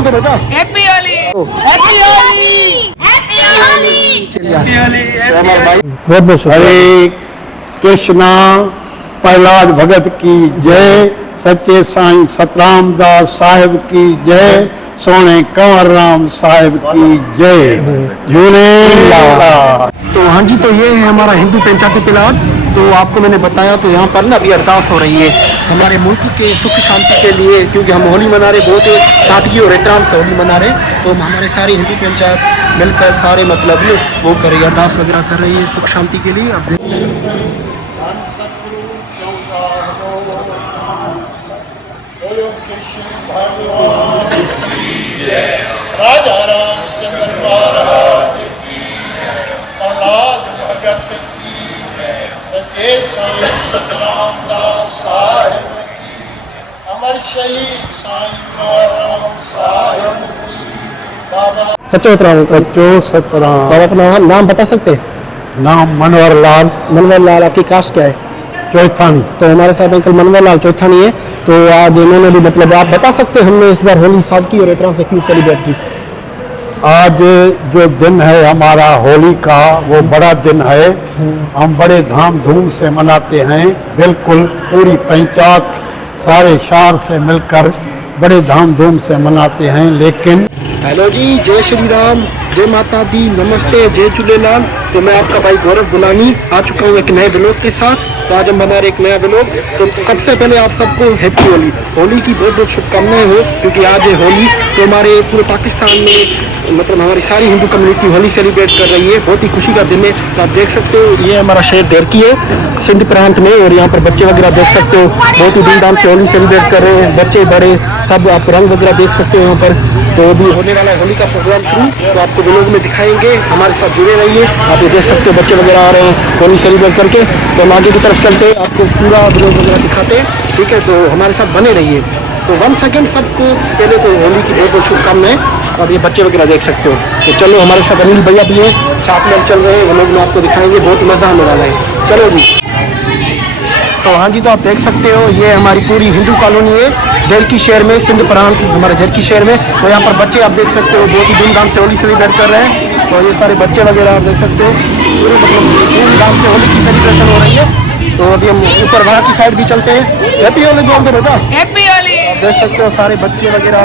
बोल दो बेटा। Happy Holi, happy Holi, happy Holi. हमारे भाई बहुत बहुत हरे कृष्णा प्रहलाद भगत की जय, सच्चे साईं सतराम दास साहिब की जय, सोने कंवर राम साहिब की जय। झूलेलाल। तो हाँ जी, तो ये है हमारा हिंदू पंचायती प्लाट। तो आपको मैंने बताया, तो यहाँ पर ना अभी अरदास हो रही है हमारे मुल्क के सुख शांति के लिए, क्योंकि हम होली मना रहे, बहुत सादगी और एहतराम से होली मना रहे। तो हमारे सारे हिंदू पंचायत मिलकर सारे मतलब वो कर रही है, अरदास वगैरह कर रही है सुख शांति के लिए। अब राजा रामचंद्र महाराज की, प्रहलाद भगत की, सच्चे साईं सतराम दास साहिब की, अमर शहीद साईं राम साहिब की। बाबा सचो सतराम। सच्चो सतराम। तो आप अपना नाम बता सकते हैं? नाम मनोहर लाल मनोहर लाल। आपकी कास्ट क्या है? चौथानी। तो हमारे साथ अंकल मनोहर लाल चौथानी है। तो आज इन्होंने भी मतलब आप बता सकते हैं हमने इस बार होली सादगी और एहतराम से क्यों सेलिब्रेट की? आज जो दिन है हमारा होली का, वो बड़ा दिन है। हम बड़े धाम धूम से मनाते हैं, बिल्कुल पूरी पंचायत सारे शहर से मिलकर बड़े धाम धूम से मनाते हैं। लेकिन हेलो जी, जय श्री राम, जय माता दी, नमस्ते, जय झूलेलाल। तो मैं आपका भाई गौरव गुलानी आ चुका हूँ एक नए ब्लॉग के साथ। तो आज हम बना रहे एक नया ब्लॉग। तो सबसे पहले आप सबको हैप्पी होली। होली की बहुत बहुत शुभकामनाएं हो, क्योंकि आज है होली। तो हमारे पूरे पाकिस्तान में मतलब हमारी सारी हिंदू कम्युनिटी होली सेलिब्रेट कर रही है। बहुत ही खुशी का दिन है। तो आप देख सकते हो, ये हमारा शहर देरकी है सिंध प्रांत में, और यहाँ पर बच्चे वगैरह देख सकते हो बहुत ही धूमधाम से होली सेलिब्रेट कर रहे हैं, बच्चे बड़े सब। आप रंग वगैरह देख सकते हो यहाँ पर। तो अभी होने वाला है होली का प्रोग्राम शुरू, तो आपको ब्लॉग में दिखाएंगे, हमारे साथ जुड़े रहिए। आप ये देख सकते हो बच्चे वगैरह आ रहे हैं होली सेलिब्रेट करके। तो हम आगे की तरफ चलते हैं, आपको पूरा ब्लॉग वगैरह दिखाते हैं, ठीक है? तो हमारे साथ बने रहिए। तो 1 सेकेंड सबको पहले तो होली की बहुत बहुत शुभकामनाएं। अब ये बच्चे वगैरह देख सकते हो। तो चलो, हमारे साथ अनिल भैया भी हैं, साथ में हम चल रहे हैं, वो लोग में आपको दिखाएंगे, बहुत मज़ा आने वाला है। चलो जी। तो हाँ जी, तो आप देख सकते हो ये हमारी पूरी हिंदू कॉलोनी है देरकी शहर में, सिंध प्रांत हमारे देरकी शहर में। तो यहाँ पर बच्चे आप देख सकते हो बहुत ही धूमधाम से होली सेलिब्रेट कर रहे हैं। तो ये सारे बच्चे वगैरह आप देख सकते हो, पूरे मतलब धूमधाम से होली की सेलिब्रेशन हो रही है। तो अभी हम ऊपर वहाँ की साइड भी चलते हैं। हैप्पी होली बोल दो बेटा। हैप्पी होली। देख सकते हो सारे बच्चे वगैरह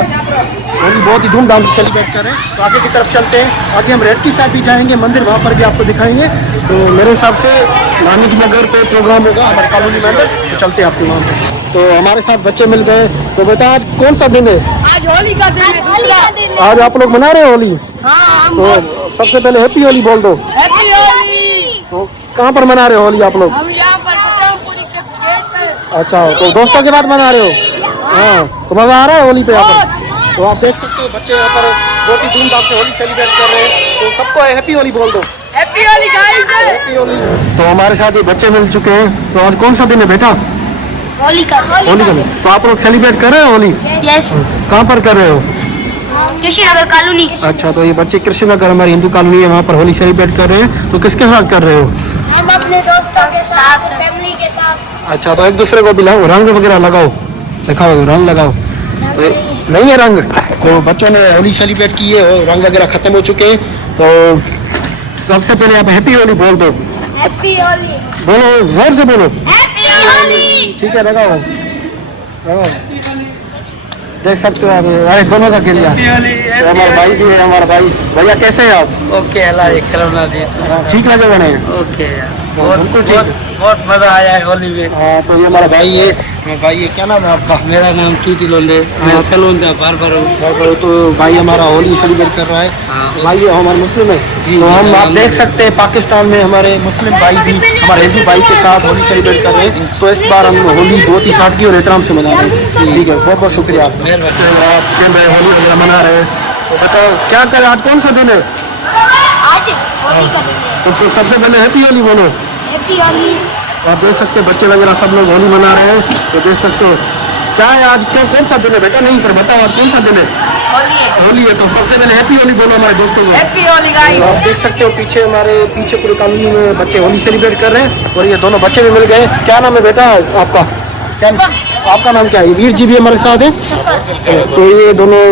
होली बहुत ही धूमधाम से सेलिब्रेट कर रहे हैं। तो आगे की तरफ चलते हैं, आगे हम रेड की साइड भी जाएंगे, मंदिर वहाँ पर भी आपको दिखाएंगे। तो मेरे हिसाब से नानी की नगर पे प्रोग्राम होगा हमारे कॉलोनी में अंदर, तो चलते हैं आपके वहाँ पे। तो हमारे साथ बच्चे मिल गए। तो बेटा आज कौन सा दिन है? आज होली का दिन है, दूसरा। आज आप लोग मना रहे हैं होली? हाँ, हम तो सबसे पहले हैप्पी होली बोल दो। हैप्पी होली। तो कहाँ पर मना रहे हो होली आप लोग? हम यहाँ पर सतरामपुरी के गेट पे। अच्छा, तो दोस्तों के साथ मना रहे हो? हाँ, तो मज़ा आ रहा है होली पे यहाँ पर? तो आप देख सकते हो बच्चे यहाँ पर बहुत ही धूमधाम से होली सेलिब्रेट कर रहे हैं। तो सबको हैप्पी होली बोल दो। Happy Holi guys. Happy Holi. तो हमारे साथ ये बच्चे मिल चुके हैं। तो आज कौन सा दिन है बेटा? होली का दिन। तो आप लोग सेलिब्रेट कर रहे हो होली? यस। कहाँ पर कर रहे हो? कृष्णनगर कॉलोनी। अच्छा, तो ये बच्चे कृष्णनगर हमारी हिंदू कॉलोनी है, वहाँ पर होली सेलिब्रेट कर रहे हैं। तो किसके साथ कर रहे हो? हम अपने दोस्तों के साथ, फैमिली के साथ। अच्छा, तो एक दूसरे को बिलाओ, रंग वगैरह लगाओ, दिखाओ रंग लगाओ। तो नहीं है रंग। तो बच्चों ने होली सेलिब्रेट की है और रंग वगैरह खत्म हो चुके हैं। तो सबसे पहले आप हैप्पी होली बोल दो। हैप्पी होली। बोलो, जोर से बोलो। हैप्पी होली। ठीक है, लगाओ लगाओ। देख सकते हो आप, अरे दोनों का गिर गया। तो हमारा भाई भी है, हमारा भाई। भैया कैसे हैं आप? ओके, अल्लाह एक खिलौना दे। ठीक लगे बने? ओके यार, बिल्कुल ठीक। बहुत मजा आया है होली में। हाँ, तो ये हमारा भाई है। भाई ये क्या नाम है आपका? मेरा नाम टूटी लोंडे, मैं सैलून का बार्बर हूँ। तो भाई हमारा होली सेलिब्रेट कर रहा है। हाँ। भाई ये हमारे मुस्लिम है। तो हम आप देख सकते हैं पाकिस्तान में हमारे मुस्लिम भाई भी हमारे हिंदू भाई के साथ होली सेलिब्रेट कर रहे हैं। तो इस बार हम होली बहुत ही सादगी और एहतराम से मना रहे हैं। ठीक है, बहुत बहुत शुक्रिया आपका। आप खेल रहे होली वगैरह मना रहे हैं। तो बताओ क्या करें, आज कौन सा दिन है? आज होली का दिन है। तो फिर सबसे पहले हैप्पी होली बोलो। हैप्पी होली। आप देख सकते हैं बच्चे वगैरह सब लोग होली मना रहे हैं। तो देख सकते हो क्या है आज, क्या कौन सा दिन है बेटा? नहीं, पर बताओ आज कौन सा दिन है? होली है। होली है। तो सबसे पहले हैप्पी होली बोलो हमारे दोस्तों को। Happy Holi guys. आप देख सकते हो पीछे हमारे पीछे पूरी कॉलोनी में बच्चे होली सेलिब्रेट कर रहे हैं। और ये दोनों बच्चे भी मिल गए। क्या नाम है बेटा आपका? क्या आपका नाम क्या है? वीर जी भी हमारे साथ है। तो ये दोनों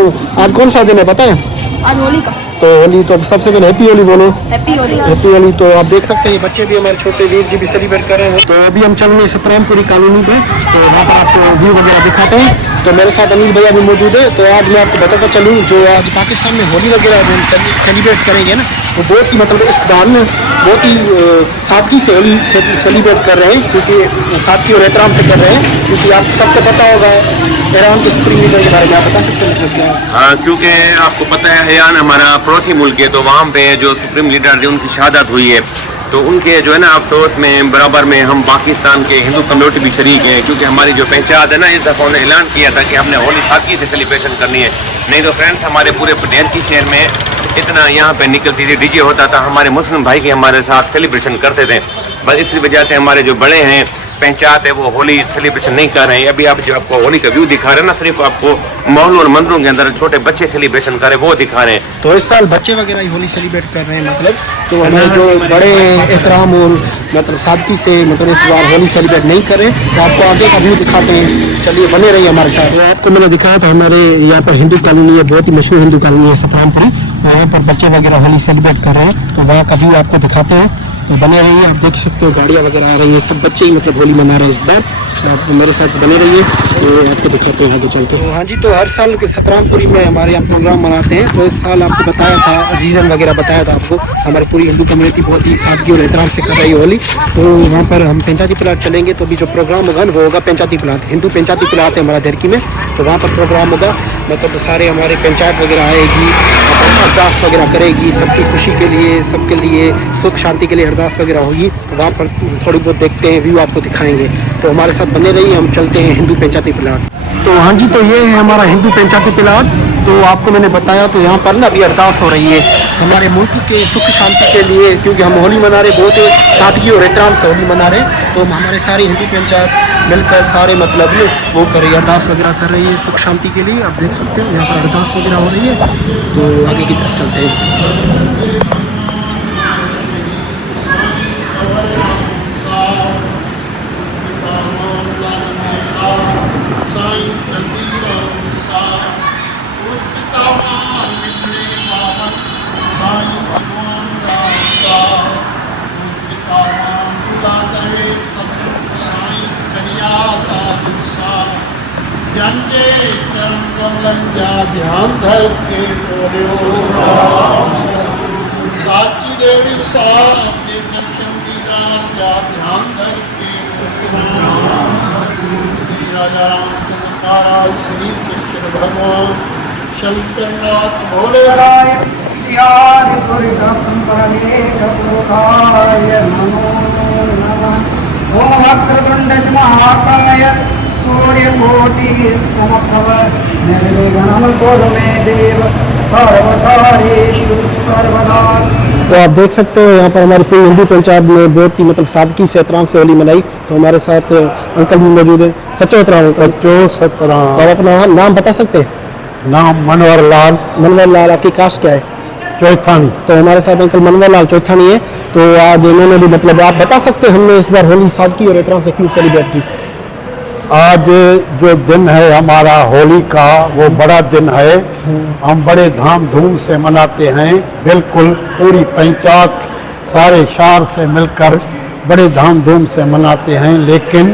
आज कौन सा दिन है पता है? आज होली का। तो होली, तो सबसे पहले हैप्पी होली बोलो। हैप्पी होली। हैप्पी होली। तो आप देख सकते हैं ये बच्चे भी हमारे छोटे वीर जी भी सेलिब्रेट कर रहे हैं। तो अभी हम चल रहे हैं सतरामपुरी कॉलोनी पे, तो वहाँ पर आपको व्यू वगैरह दिखाते हैं। तो मेरे साथ अनिल भैया भी मौजूद है। तो आज मैं आपको बताता चलूँ, जो आज पाकिस्तान में होली वगैरह सेलिब्रेट करेंगे ना, वो बहुत ही मतलब इस बार में बहुत ही सादगी से होली सेलिब्रेट कर रहे हैं, क्योंकि सादगी और एहतराम से कर रहे हैं। क्योंकि आप सबको पता होगा ईरान के सुप्रीम लीडर के बारे में आप बता सकते हैं मतलब क्या है? हाँ, क्योंकि आपको पता है ईरान हमारा पड़ोसी मुल्क है, तो वहाँ पे जो सुप्रीम लीडर थे उनकी शहादत हुई है। तो उनके जो है ना अफसोस में बराबर में हम पाकिस्तान के हिंदू कम्युनिटी भी शरीक हैं, क्योंकि हमारी जो पहचान है ना, इस दफ़ा उन्होंने ऐलान किया था कि हमने होली सादगी से सेलिब्रेशन करनी है। नहीं तो फ्रेंड्स हमारे पूरे पटेल की शहर में इतना यहाँ पे निकलती थी, डीजे होता था, हमारे मुस्लिम भाई के हमारे साथ सेलिब्रेशन करते थे। बस इसी वजह से हमारे जो बड़े हैं पहचान है वो होली सेलिब्रेशन नहीं कर रहे हैं। अभी आप जो आपको होली का व्यू दिखा रहे हैं ना, सिर्फ आपको माहौल और मंदिरों के अंदर छोटे बच्चे सेलिब्रेशन कर रहे हैं वो दिखा रहे हैं। तो इस साल बच्चे वगैरह ही होली सेलिब्रेट कर रहे हैं मतलब, तो हमारे जो बड़े एहतराम और मतलब सादगी से मतलब इस बार होली सेलिब्रेट नहीं कर रहे। तो आपको आगे का व्यू दिखाते हैं, चलिए बने रहिए हमारे साथ। तो आपको मैंने दिखाया था हमारे यहाँ पर हिंदू कॉलोनी है, बहुत ही मशहूर हिंदू कॉलोनी है सतरामपुरी, वहाँ पर बच्चे वगैरह होली सेलिब्रेट कर रहे हैं। तो वहाँ का व्यू आपको दिखाते हैं, तो बने रहिए। आप देख सकते हो गाड़ियाँ वगैरह आ रही हैं, सब बच्चे ही मतलब होली मना रहे हैं इस बार। तो आप मेरे साथ बने रहिए, तो आपको दिखाते हैं आगे चल के। तो हाँ जी, तो हर साल के सतरामपुरी में हमारे यहाँ प्रोग्राम मनाते हैं। तो इस साल आपको बताया था, रीज़न वगैरह बताया था आपको, हमारी पूरी हिंदू कम्युनिटी बहुत ही सादगी और एहतराम से कर रही है होली। तो वहाँ पर हम पेंचाती प्लाट चलेंगे, तो अभी जो प्रोग्राम होगा वो होगा पेंचाती प्लाट, हिंदू पेंचाती प्लाट है हमारा धरकी में। तो वहाँ पर प्रोग्राम होगा, मतलब सारे हमारे पंचायत वगैरह आएगी, अरदास वगैरह करेगी सबकी खुशी के लिए, सबके लिए सुख शांति के लिए अरदास वगैरह होगी। तो वहाँ पर थोड़ी बहुत देखते हैं, व्यू आपको दिखाएंगे। तो हमारे साथ बने रहिए, हम चलते हैं हिंदू पंचायती प्लाट। तो हाँ जी, तो ये है हमारा हिंदू पंचायती प्लाट। तो आपको मैंने बताया, तो यहाँ पर ना अभी अरदास हो रही है हमारे मुल्क के सुख शांति के लिए, क्योंकि हम होली मना रहे, बहुत ही सादगी और एहतराम से होली मना रहे। तो हम हमारे सारी हिंदू पंचायत मिलकर सारे मतलब वो कर रही है, अरदास वगैरह कर रही है सुख शांति के लिए। आप देख सकते हो यहाँ पर अरदास वगैरह हो रही है। तो आगे की तरफ चलते हैं। ज्ञान के कर्म कमलन जा ध्यान धर के बोलो साची देवी साहब ये दर्शन दीदार जा ध्यान धर के श्री राजा रामचंद्र महाराज श्री कृष्ण भगवान शंकर नाथ भोले ओम वक्रतुंड महाकाय सूर्यकोटि समप्रभ निर्विघ्नं कुरु मे देव सर्वकार्येषु सर्वदा। तो आप देख सकते हो यहाँ पर हमारी पूरी हिंदू पंचायत में बहुत ही मतलब सादगी से एहतराम से होली मनाई। तो हमारे साथ अंकल भी मौजूद है। सच्चो एहतराम। तो आप अपना नाम बता सकते हैं? नाम मनोहर लाल। मनोहर लाल। आपकी कास्ट क्या है? चौथानी। तो हमारे साथ अंकल मनोहर लाल चौथानी है। तो आज इन्होंने भी मतलब आप बता सकते हैं हमने इस बार होली सादगी और एहतराम से क्यों सेलिब्रेट की? आज जो दिन है हमारा होली का, वो बड़ा दिन है। हम बड़े धाम धूम से मनाते हैं, बिल्कुल पूरी पंचायत सारे शहर से मिलकर बड़े धाम धूम से मनाते हैं। लेकिन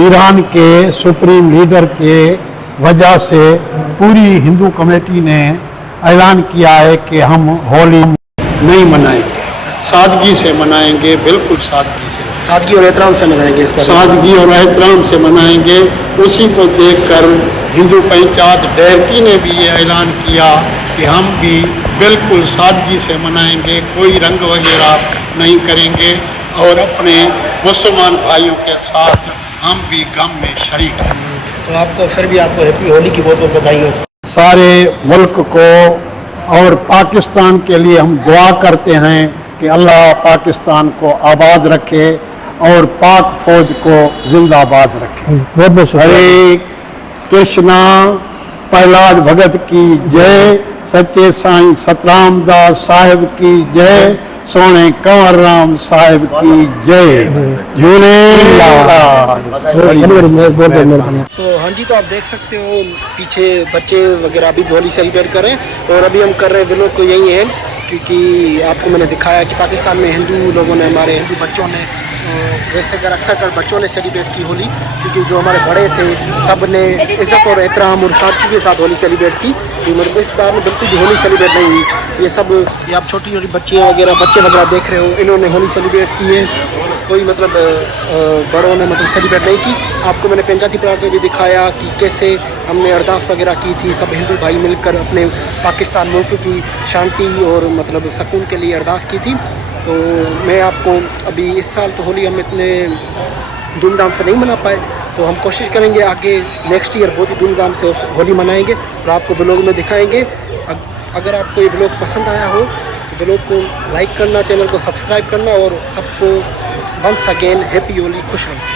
ईरान के सुप्रीम लीडर के वजह से पूरी हिंदू कमेटी ने ऐलान किया है कि हम होली नहीं मनाएंगे, सादगी से मनाएंगे, बिल्कुल सादगी से, सादगी और एहतराम से मनाएंगे इस बार। सादगी और एहतराम से मनाएंगे। उसी को देखकर हिंदू पंचायत डेरकी ने भी ये ऐलान किया कि हम भी बिल्कुल सादगी से मनाएंगे, कोई रंग वगैरह नहीं करेंगे और अपने मुसलमान भाइयों के साथ हम भी गम में शरीक हैं। तो आपको फिर भी आपको हैप्पी होली की बहुत बहुत बधाई हो। सारे मुल्क को और पाकिस्तान के लिए हम दुआ करते हैं कि अल्लाह पाकिस्तान को आबाद रखे और पाक फौज को जिंदाबाद रखे। बहुत बहुत हरे कृष्णा। प्रहलाद भगत की जय। सच्चे साईं सतराम दास साहिब की जय। सोने कंवर राम साहिब की जय झूलेलाल। तो हाँ जी, तो आप देख सकते हो पीछे बच्चे वगैरह अभी होली सेलिब्रेट कर रहे हैं और अभी हम कर रहे हैं व्लॉग को यही है, क्योंकि आपको मैंने दिखाया कि पाकिस्तान में हिंदू लोगों ने, हमारे हिंदू बच्चों ने वैसे कर अक्सर कर बच्चों ने सेलिब्रेट की होली, क्योंकि जो हमारे बड़े थे सब ने इज़्ज़त और एहतराम और सादगी के साथ होली सेलिब्रेट की। तो मतलब इस बार में बिल्कुल भी होली सेलिब्रेट नहीं हुई। ये सब ये आप छोटी छोटी बच्चे वगैरह देख रहे हो, इन्होंने होली सेलिब्रेट की है। कोई मतलब बड़ों ने मतलब सेलिब्रेट नहीं की। आपको मैंने पंचायती प्लाट में भी दिखाया कि कैसे हमने अरदास वगैरह की थी, सब हिंदू भाई मिलकर अपने पाकिस्तान मुल्क की शांति और मतलब सुकून के लिए अरदास की थी। तो मैं आपको अभी इस साल तो होली हम इतने धूमधाम से नहीं मना पाए, तो हम कोशिश करेंगे आगे नेक्स्ट ईयर बहुत ही धूमधाम से होली मनाएंगे और आपको व्लॉग में दिखाएंगे। अगर आपको ये व्लॉग पसंद आया हो तो व्लॉग को लाइक करना, चैनल को सब्सक्राइब करना और सबको वंस अगेन हैप्पी होली, खुश रहो।